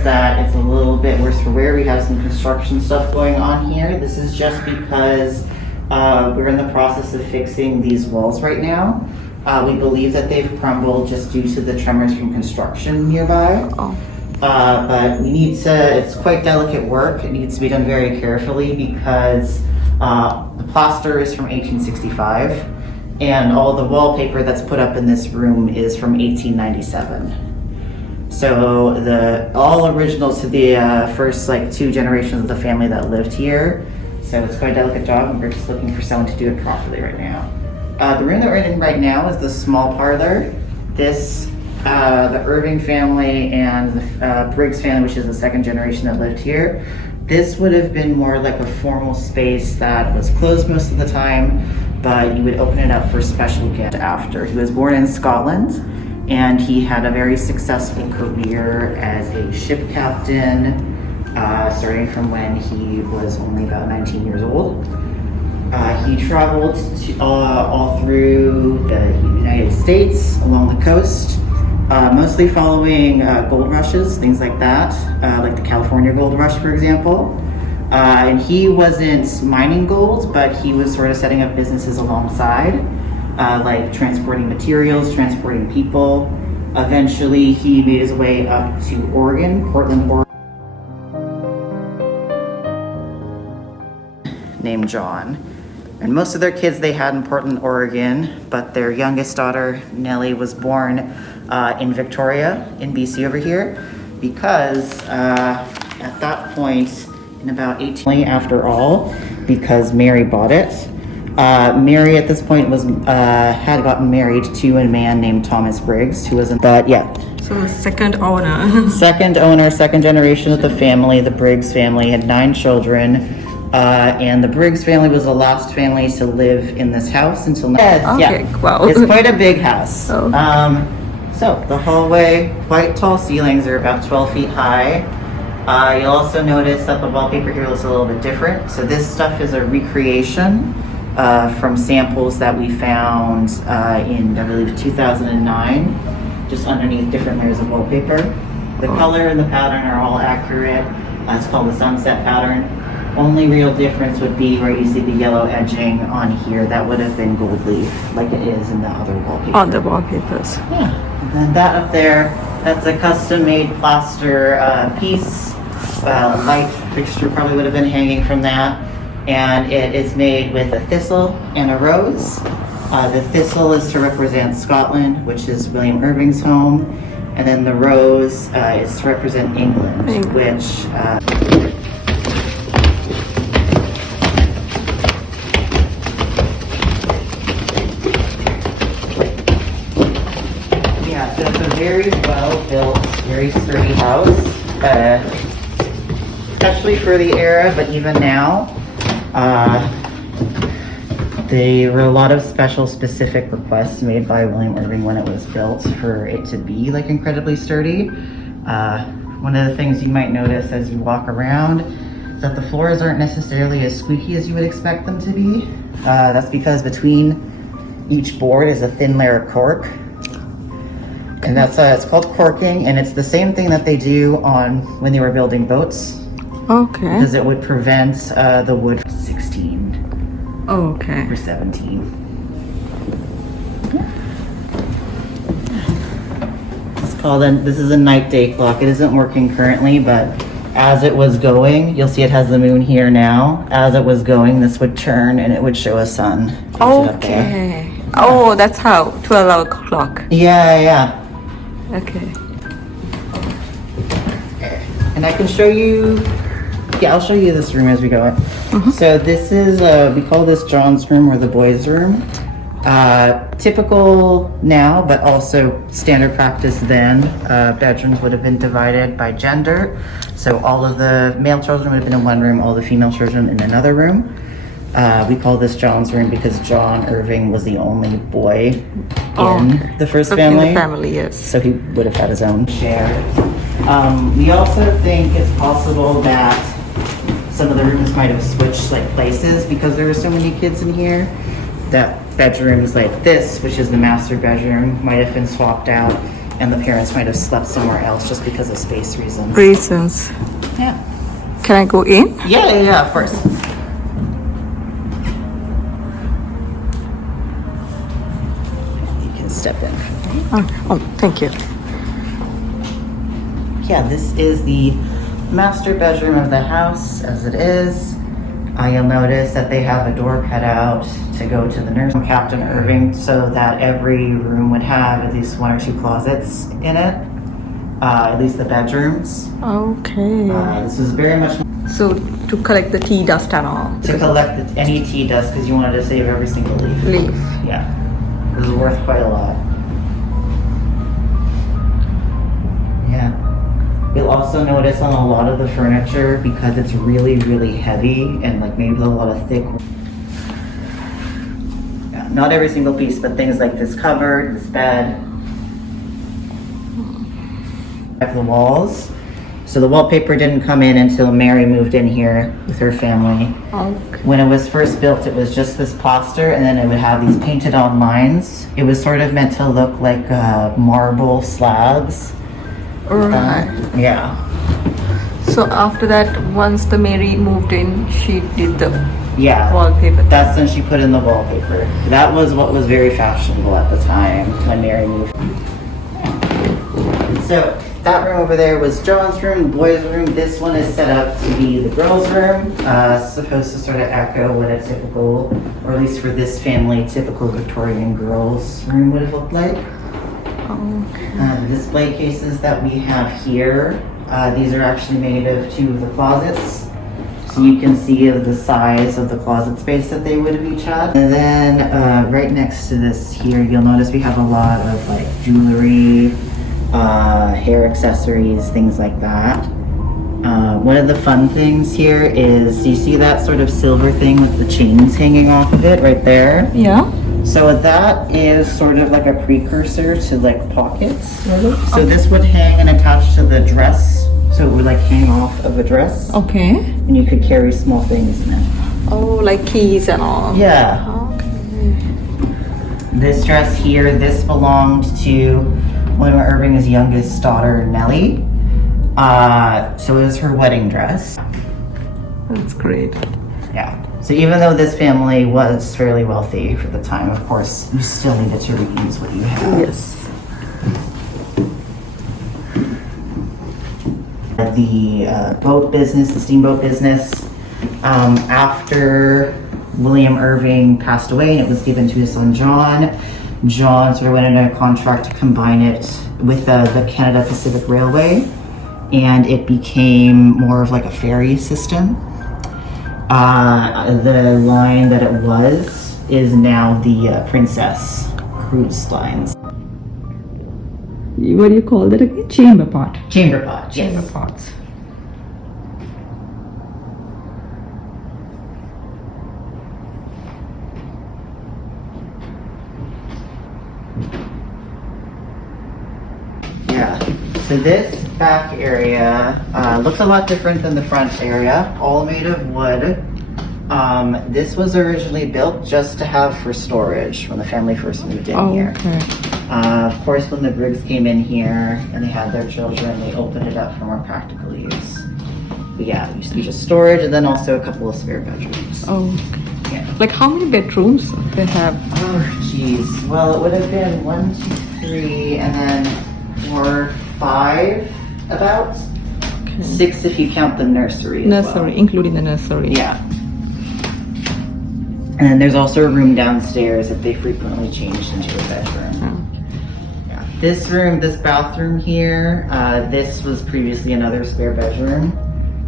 notice that it's a little bit worse for wear. We have some construction stuff going on here. This is just because we're in the process of fixing these walls right now. We believe that they've crumbled just due to the tremors from construction nearby. But we need to, it's quite delicate work. It needs to be done very carefully because the plaster is from 1865 and all the wallpaper that's put up in this room is from 1897. So all original to the first like 2 generations of the family that lived here. So it's quite a delicate job and we're just looking for someone to do it properly right now. The room that we're in right now is the small parlor. This, the Irving family and the Briggs family, which is the 2nd generation that lived here, this would have been more like a formal space that was closed most of the time, but you would open it up for special guests after. He was born in Scotland and he had a very successful career as a ship captain, starting from when he was only about 19 years old. He traveled all through the United States, along the coast, mostly following gold rushes, things like that, like the California gold rush, for example. And he wasn't mining gold, but he was sort of setting up businesses alongside, like transporting materials, transporting people. Eventually, he made his way up to Oregon, Portland, Oregon, named John. And most of their kids they had in Portland, Oregon, but their youngest daughter, Nellie, was born in Victoria, in BC over here, because at that point, in about 18, after all, because Mary bought it. Mary at this point was had gotten married to a man named Thomas Briggs, who was in that, So second owner. Second owner, 2nd generation of the family. The Briggs family had 9 children. And the Briggs family was the last family to live in this house until now. Okay, wow. It's quite a big house. Oh. So the hallway, quite tall ceilings, are about 12 feet high. You'll also notice that the wallpaper here looks a little bit different. So this stuff is a recreation from samples that we found in, I believe, 2009, just underneath different layers of wallpaper. The color and the pattern are all accurate. It's called the sunset pattern. Only real difference would be where you see the yellow edging on here. That would have been gold leaf, like it is in the other wallpaper. On the wallpapers. Yeah. And then that up there, that's a custom-made plaster piece. Light fixture probably would have been hanging from that. And it is made with a thistle and a rose. The thistle is to represent Scotland, which is William Irving's home. And then the rose is to represent England, which... very well built, very sturdy house, especially for the era, but even now. There were a lot of special specific requests made by William Irving when it was built for it to be like incredibly sturdy. One of the things you might notice as you walk around is that the floors aren't necessarily as squeaky as you would expect them to be. That's because between each board is a thin layer of cork. And that's it's called corking, and it's the same thing that they do on when they were building boats. Okay. Because it would prevent the wood from 16. Oh, okay. Or 17. It's called this is a night-day clock. It isn't working currently, but as it was going, you'll see it has the moon here now. As it was going, this would turn and it would show a sun. Okay. Oh, that's how 12-hour clock. Yeah. Okay. And I can show you, I'll show you this room as we go. So this is, we call this John's room or the boys' room. Typical now, but also standard practice then. Bedrooms would have been divided by gender. So all of the male children would have been in one room, all the female children in another room. We call this John's room because John Irving was the only boy in the first family. In the family, yes. So he would have had his own share. We also think it's possible that some of the rooms might have switched like places because there were so many kids in here. That bedrooms like this, which is the master bedroom, might have been swapped out and the parents might have slept somewhere else just because of space reasons. Reasons. Yeah. Can I go in? Yeah, of course. You can step in. Oh, thank you. Yeah, this is the master bedroom of the house as it is. You'll notice that they have a door cut out to go to the nurse, Captain Irving, so that every room would have at least 1 or 2 closets in it, at least the bedrooms. Okay. This was very much So to collect the tea dust and all. to collect any tea dust because you wanted to save every single leaf. Leaf. Yeah, this is worth quite a lot. Yeah. You'll also notice on a lot of the furniture, because it's really, really heavy and like maybe a lot of thick. Yeah, not every single piece, but things like this cupboard, this bed. The walls. So the wallpaper didn't come in until Mary moved in here with her family. Okay. When it was first built, it was just this plaster, and then it would have these painted on lines. It was sort of meant to look like marble slabs. Right. Yeah. So after that, once the Mary moved in, she did the Yeah. wallpaper. That's when she put in the wallpaper. That was what was very fashionable at the time when Mary moved. So that room over there was John's room, the boys' room. This one is set up to be the girls' room. Supposed to sort of echo what a typical, or at least for this family, typical Victorian girls' room would have looked like. Okay. The display cases that we have here, these are actually made of 2 of the closets. So you can see the size of the closet space that they would have each had. And then right next to this here, you'll notice we have a lot of like jewelry, hair accessories, things like that. One of the fun things here is, do you see that sort of silver thing with the chains hanging off of it right there? Yeah. So that is sort of like a precursor to like pockets. So this would hang and attach to the dress. So it would like hang off of a dress. Okay. And you could carry small things in it. Oh, like keys and all. Yeah. Okay. This dress here, this belonged to William Irving's youngest daughter, Nellie. So it was her wedding dress. That's great. Yeah. So even though this family was fairly wealthy for the time, of course, you still needed to reuse what you had. Yes. The boat business, the steamboat business, after William Irving passed away and it was given to his son John, John sort of went into a contract to combine it with the Canada Pacific Railway, and it became more of like a ferry system. The line that it was is now the Princess Cruise Lines. What do you call that again? Chamber pot. Chamber pot, yes. Chamber pots. Yeah. So this back area looks a lot different than the front area, all made of wood. This was originally built just to have for storage when the family first moved in here. Okay. Of course, when the Briggs came in here and they had their children, they opened it up for more practical use. But yeah, it used to be just storage and then also a couple of spare bedrooms. Oh. Yeah. Like how many bedrooms they have? Oh, geez. Well, it would have been 1, 2, 3, and then 4, 5, about. Okay. 6 if you count the nursery as Nursery, well. including the nursery. Yeah. And then there's also a room downstairs that they frequently changed into a bedroom. Oh. Yeah. This room, this bathroom here, this was previously another spare bedroom.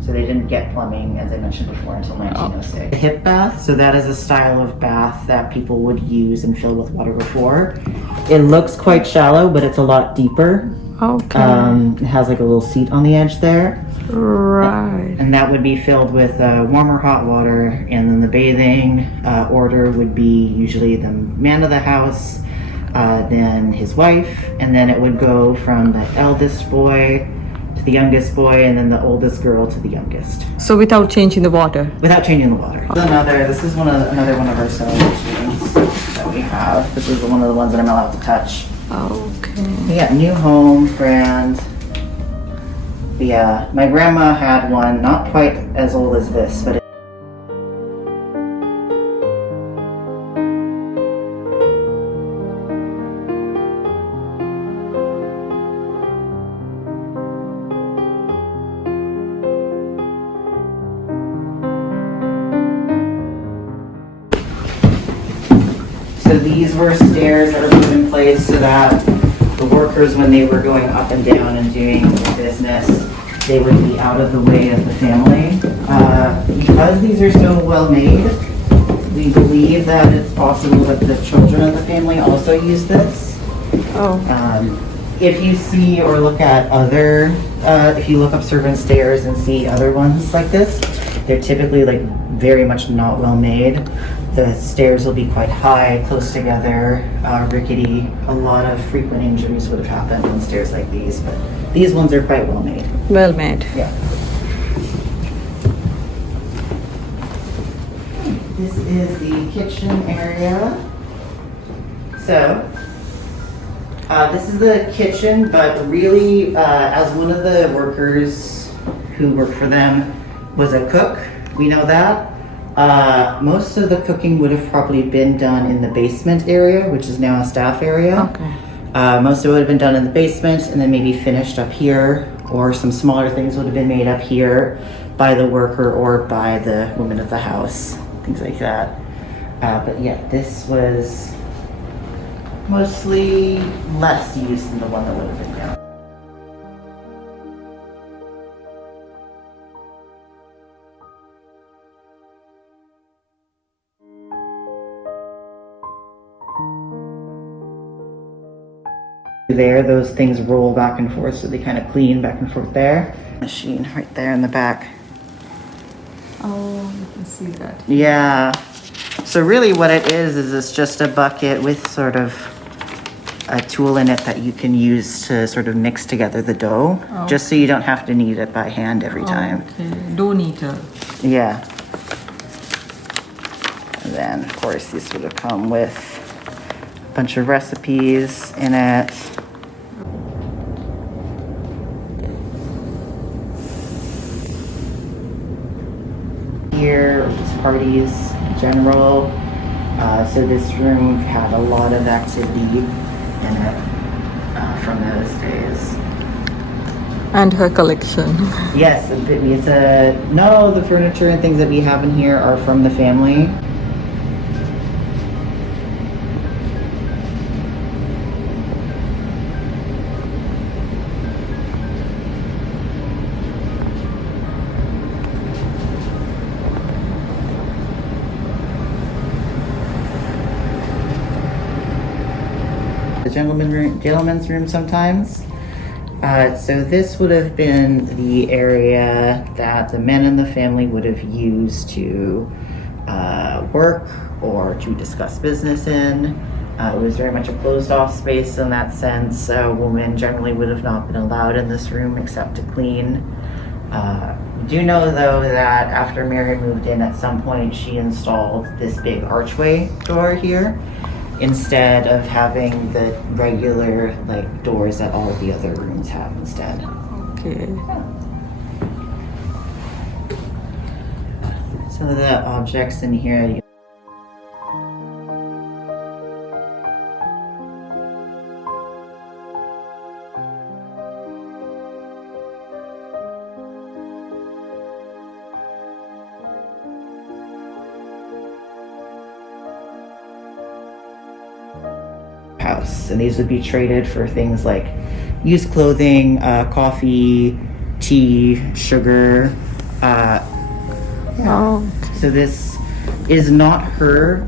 So they didn't get plumbing, as I mentioned before, until 1906. The hip bath, so that is a style of bath that people would use and fill with water before. It looks quite shallow, but it's a lot deeper. Okay. It has like a little seat on the edge there. Right. And that would be filled with warmer hot water, and then the bathing order would be usually the man of the house, then his wife, and then it would go from the eldest boy to the youngest boy, and then the oldest girl to the youngest. So without changing the water? Without changing the water. This is another one of our sewing machines that we have. This is one of the ones that I'm allowed to touch. Okay. Yeah, new home, brand. Yeah, my grandma had one, not quite as old as this, but so these were stairs that were put in place so that the workers, when they were going up and down and doing their business, they would be out of the way of the family. Because these are so well made, we believe that it's possible that the children of the family also use this. Oh. If you see or look at other, if you look up servant stairs and see other ones like this, they're typically like very much not well made. The stairs will be quite high, close together, rickety. A lot of frequent injuries would have happened on stairs like these, but these ones are quite well made. Well made. Yeah. This is the kitchen area. So, this is the kitchen, but really, as one of the workers who worked for them was a cook, we know that. Most of the cooking would have probably been done in the basement area, which is now a staff area. Okay. Most of it would have been done in the basement and then maybe finished up here, or some smaller things would have been made up here by the worker or by the woman of the house, things like that. But yeah, this was mostly less used than the one that would have been down. There, those things roll back and forth, so they kind of clean back and forth there. Machine right there in the back. Oh, you can see that. Yeah. So really what it is it's just a bucket with sort of a tool in it that you can use to sort of mix together the dough, just so you don't have to knead it by hand every time. Okay. Dough kneader. Yeah. And then, of course, this would have come with a bunch of recipes in it. Here, just parties in general. So this room had a lot of activity in it from those days. And her collection. Yes, not all the furniture and things that we have in here are from the family. The gentleman's room sometimes. So this would have been the area that the men in the family would have used to work or to discuss business in. It was very much a closed off space in that sense. A woman generally would have not been allowed in this room except to clean. We do know though that after Mary moved in at some point she installed this big archway door here, instead of having the regular like doors that all of the other rooms have instead. Okay. Some of the objects in here. House, and these would be traded for things like used clothing, coffee, tea, sugar. Oh. So this is not her.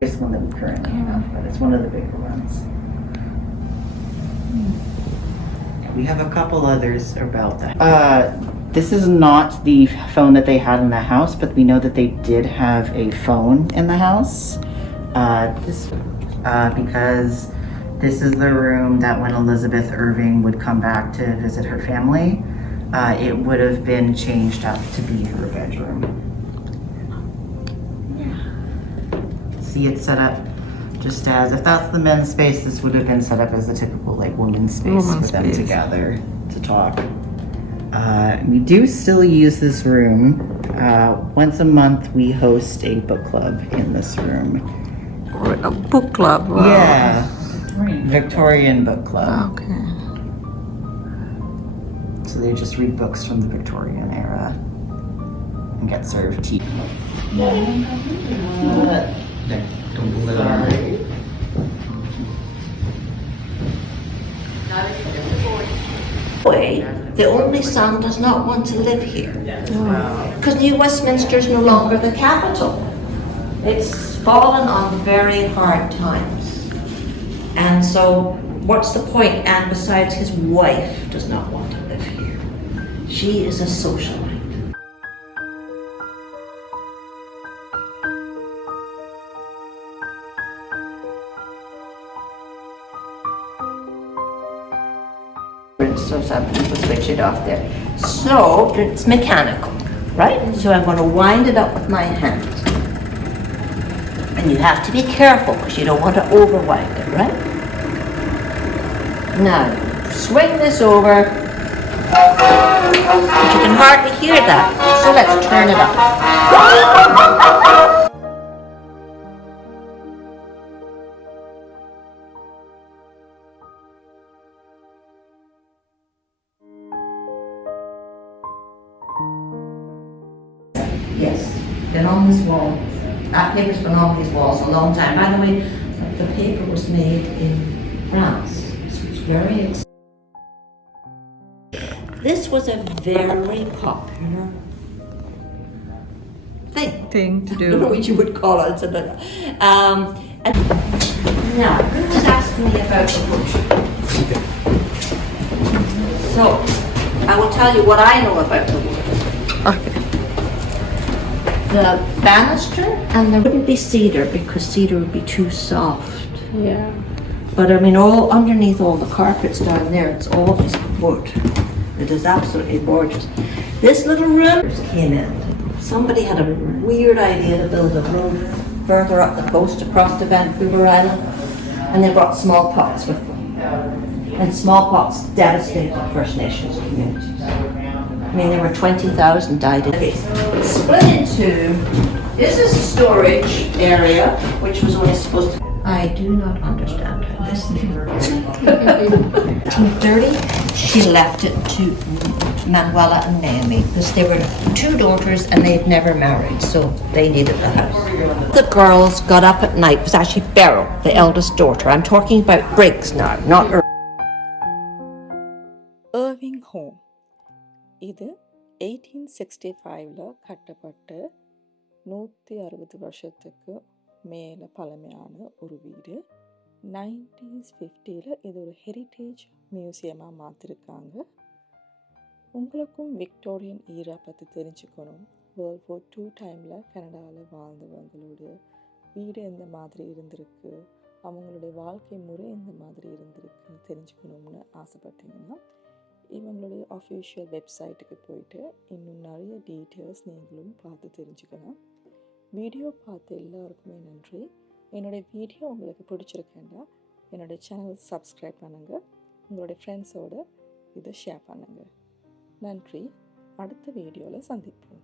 This one that we currently have, but it's one of the bigger ones. We have a couple others about that. This is not the phone that they had in the house, but we know that they did have a phone in the house. Because This is the room that when Elizabeth Irving would come back to visit her family, it would have been changed up to be her bedroom. See, it's set up just as, if that's the men's space, this would have been set up as a typical like women's space for them to gather to talk. We do still use this room. Once a month we host a book club in this room. A book club? Wow. Yeah. Victorian book club. Okay. So they just read books from the Victorian era and get served tea. Sorry. The only son does not want to live here because New Westminster is no longer the capital. It's fallen on very hard times, and so what's the point? And besides, his wife does not want to live here. She is a socialite. So something to switch it off there. So it's mechanical, right? So I'm going to wind it up with my hand. And you have to be careful because you don't want to overwind it, right? Now, swing this over. But you can hardly hear that. So let's turn it up. Yes, been on this wall. That paper's been on these walls a long time. By the way, the paper was made in France. It was very expensive. This was a very popular thing To I don't know do. what you would call it. And now, who was asking me about the book? So, I will tell you what I know about the wood. Okay. The banister, and there wouldn't be cedar because cedar would be too soft. Yeah. But I mean, all underneath all the carpets down there, it's all this wood. It is absolutely gorgeous. This little room came in. Somebody had a weird idea to build a road further up the coast across to Vancouver Island, and they brought smallpox with them. And smallpox devastated First Nations communities. I mean, there were 20,000 died. Split in two. This is a storage area, which was only supposed to. I do not understand how this thing works. 1930, she left it to Manuela and Naomi because they were two daughters and they'd never married, so they needed the house. The girls got up at night. It was actually Beryl, the eldest daughter. I'm talking about Briggs now, not Irving Home. இது 1865ல கட்டப்பட்ட 160 வருஷத்துக்கு மேலே பழமையான ஒரு வீடு. 1950ல இது ஒரு heritage மியூசியமாக மாற்றிருக்காங்க. உங்களுக்கும் விக்டோரியன் ஈரா பற்றி தெரிஞ்சுக்கணும், வேர்ல்ட் வார் 2 டைமில் கனடாவில் வாழ்ந்தவங்களோட வீடு எந்த மாதிரி இருந்திருக்கு, அவங்களுடைய வாழ்க்கை முறை எந்த மாதிரி இருந்திருக்குன்னு தெரிஞ்சுக்கணும்னு ஆசைப்பட்டீங்கன்னா இவங்களுடைய அஃபிஷியல் வெப்சைட்டுக்கு போயிட்டு இன்னும் நிறைய டீட்டெயில்ஸ் நீங்களும் பார்த்து தெரிஞ்சுக்கலாம். வீடியோ பார்த்து எல்லாருக்குமே நன்றி. என்னுடைய வீடியோ உங்களுக்கு பிடிச்சிருக்கேன்டா என்னுடைய சேனல் சப்ஸ்கிரைப் பண்ணுங்கள், உங்களுடைய ஃப்ரெண்ட்ஸோடு இதை ஷேர் பண்ணுங்கள். நன்றி. அடுத்த வீடியோவில் சந்திப்போம்.